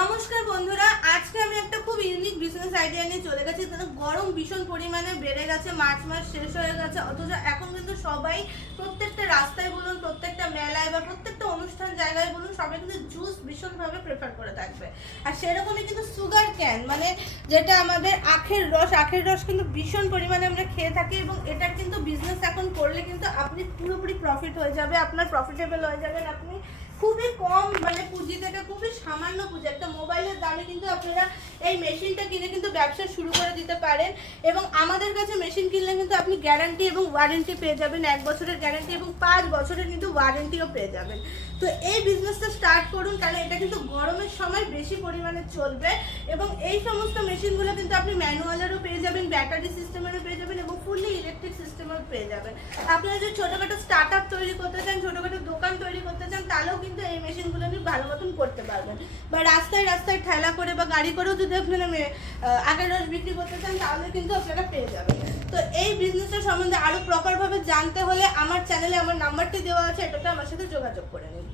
নমস্কার বন্ধুরা, আজকে আমি একটা খুব ইউনিক বিজনেস আইডিয়া নিয়ে চলে গেছি। গরম ভীষণ পরিমাণে বেড়ে গেছে, মার্চ মাস শেষ হয়ে গেছে, অথচ এখন কিন্তু সবাই প্রত্যেকটা রাস্তায় বলুন, প্রত্যেকটা মেলায় বা প্রত্যেকটা অনুষ্ঠান জায়গায় বলুন, সবাই কিন্তু জুস ভীষণভাবে প্রেফার করে থাকবে। আর সেরকমই কিন্তু সুগার ক্যান, মানে যেটা আমাদের আখের রস কিন্তু ভীষণ পরিমাণে আমরা খেয়ে থাকি, এবং এটার কিন্তু বিজনেস এখন করলে কিন্তু আপনি পুরোপুরি প্রফিট হয়ে যাবে, আপনার প্রফিটেবল হয়ে যাবেন। আপনি খুবই কম মানে পুঁজি থেকে, খুবই সামান্য পুঁজি, একটা মোবাইলের দামে কিন্তু আপনারা এই মেশিনটা কিনে কিন্তু ব্যবসা শুরু করে দিতে পারেন। এবং আমাদের কাছে মেশিন কিনলে কিন্তু আপনি গ্যারান্টি এবং ওয়ারেন্টি পেয়ে যাবেন, 1 বছরের গ্যারান্টি এবং 5 বছরের কিন্তু ওয়ারেন্টিও পেয়ে যাবেন। তো এই বিজনেসটা স্টার্ট করুন, কারণ এটা কিন্তু গরমের সময় বেশি পরিমাণে চলবে। এবং এই সমস্ত মেশিনগুলো কিন্তু আপনি ম্যানুয়ালেরও পেয়ে যাবেন, ব্যাটারি সিস্টেমেরও পেয়ে যাবেন এবং ফুললি ইলেকট্রিক সিস্টেমেরও পেয়ে যাবেন। আপনারা যদি ছোটোখাটো স্টার্ট আপ তৈরি করতে চান, ছোটোখাটো দোকান তৈরি করতে চান, তাহলেও কিন্তু এই মেশিনগুলো নিয়ে ভালো মতন করতে পারবেন। বা রাস্তায় রাস্তায় ঠেলা করে বা গাড়ি করেও যদি আপনারা আখের রস বিক্রি করতে চান, তাহলে কিন্তু আপনারা পেয়ে যাবেন। তো এই বিজনেসের সম্বন্ধে আরও প্রপারভাবে জানতে হলে আমার চ্যানেলে আমার নাম্বারটি দেওয়া আছে, এটাতে আমার সাথে যোগাযোগ করে নিন।